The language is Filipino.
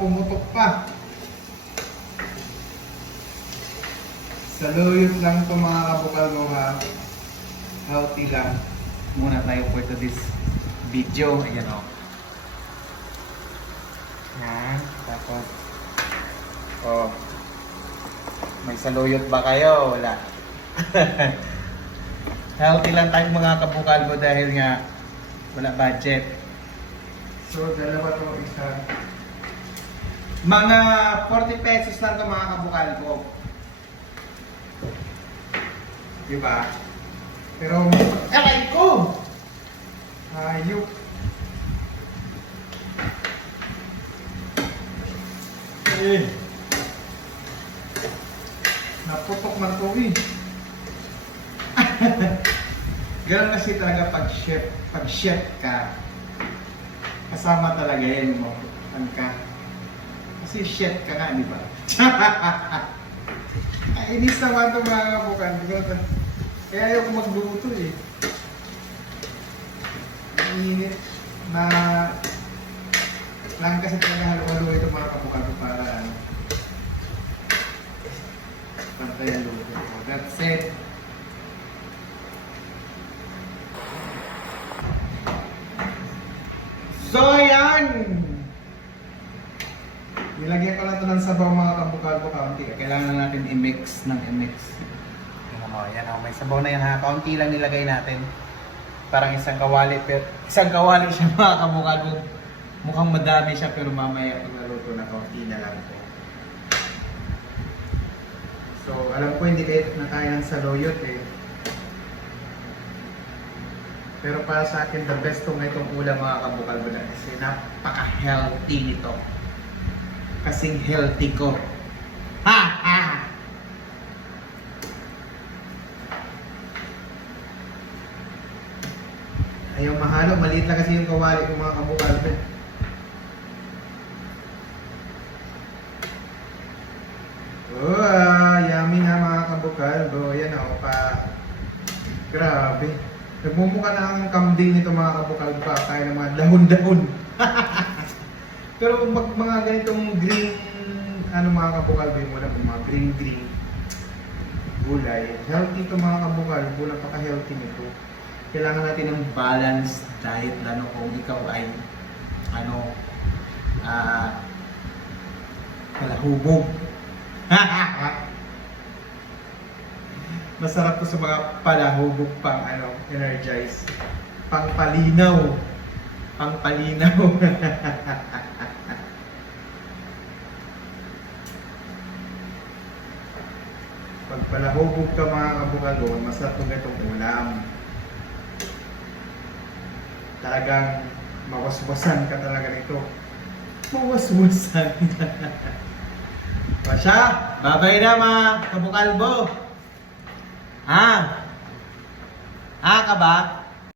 pumutok pa. Saluyot lang ito mga kabukal mo ha. Healthy lang. Muna tayo for this video. Ayan o. Yan. Tapos. Oh. May saluyot ba kayo? Wala. Healthy lang tayo mga kabukal mo dahil nga wala budget. So, dalawa to isa. Mga 40 pesos lang ito mga kabukal ko. Diba? Pero, aray ko! Ayok. Eh. Naputok na ito eh. Ganun kasi talaga pag-chef ka, kasama talaga yan mo. Ka. Kasi chef ka nga, di ba? Inis naman ito mga kabukal. Kaya ayaw ko magluto eh. Init na lang kasi talaga halo-halo ito mga kabukal para ano. Pantay ang luto. That's it. So yan! Nilagyan ko lang ito ng sabaw mga kabukal ko kaunti. Kailangan natin i-mix ng i-mix. Yan o, may sabaw na yan ha. Kaunti lang nilagay natin. Parang isang kawali. Pero isang kawali siya mga kabukal ko. Mukhang madami siya pero mamaya pag naluto na kaunti na lang po. So alam ko hindi kayo na kaya ng saluyot eh. Pero para sa akin, the best kong itong ulam mga kabukal ko na kasi napaka-healthy nito. Kasing healthy ko. Ha! Ha! Ayaw mahalo, maliit lang kasi yung kawali ko mga kabukal ko. Oh, yummy nga mga kabukal ko. Yan ako pa. Grabe. Nagmumukha na ang kambing nito mga kabukal pa, kaya ng mga dahon-dahon. Pero mga ganitong green, ano mga kabukal, wala mga green gulay. Healthy ito mga kabukal, napaka-healthy nito. Kailangan natin ng balanced diet, lalo kung ikaw ay, palahubog. Masarap ko sa mga palahubog pang energize. Pangpalinaw. Pangpalinaw. Pag palahubog ka mga kabukal doon, masarap kong itong ulam. Talagang mawaswasan ka talaga nito. Mawaswasan. Pasya, babay na mga kabukalbo. Ha? Ha ka ba?